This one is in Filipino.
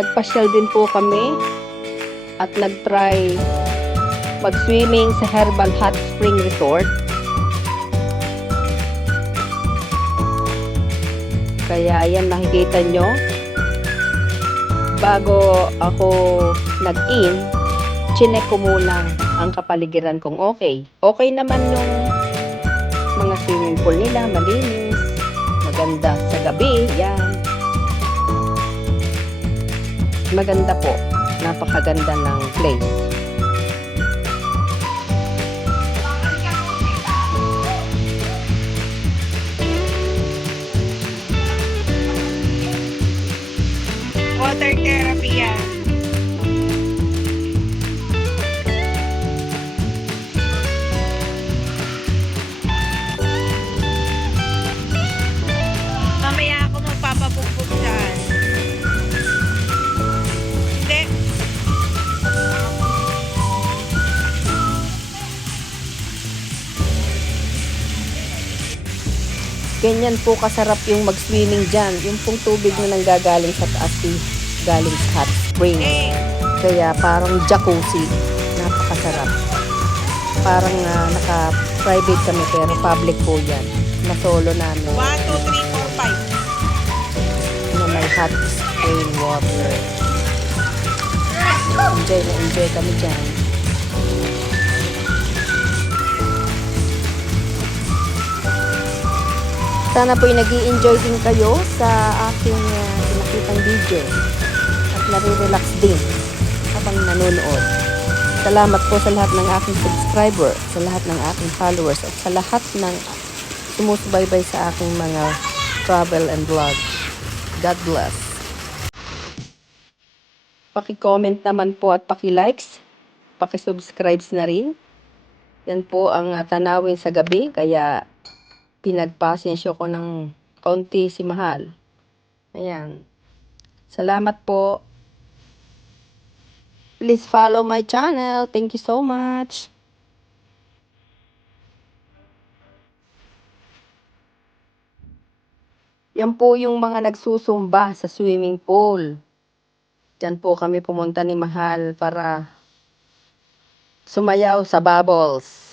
Nagpasyal din po kami at nag-try mag-swimming sa Herbal Hot Spring Resort. Kaya ayan, nakikita nyo, bago ako nag-in, chinek ko muna ang kapaligiran kung okay. Okay naman yung mga swimming pool nila, malinis, maganda sa gabi, yan. Maganda po, napakaganda ng place. Water therapy yan. Mamaya ako magpapabugbog dyan. Hindi. Ganyan po kasarap yung mag-swimming dyan. Yung pong tubig na nanggagaling sa taas, galing sa hot spring. Kaya parang jacuzzi. Napakasarap. Parang naka-private kami pero public po yan. Na-solo namin. 1, 2, 3, 4, 5. Na may hot spring water. Enjoy na enjoy kami dyan. Sana po'y nag-i-enjoy din kayo sa aking pinakitang video at nare-relax din habang nanonood. Salamat po sa lahat ng aking subscriber, sa lahat ng aking followers at sa lahat ng sumusubaybay sa aking mga travel and vlog. God bless. Paki-comment naman po at paki-likes, paki-subscribe na rin. Yan po ang tanawin sa gabi, kaya pinagpasensyo ko ng konti si Mahal. Ayan. Salamat po. Please follow my channel. Thank you so much. Yan po yung mga nagsusumba sa swimming pool. Diyan po kami pumunta ni Mahal para sumayaw sa bubbles.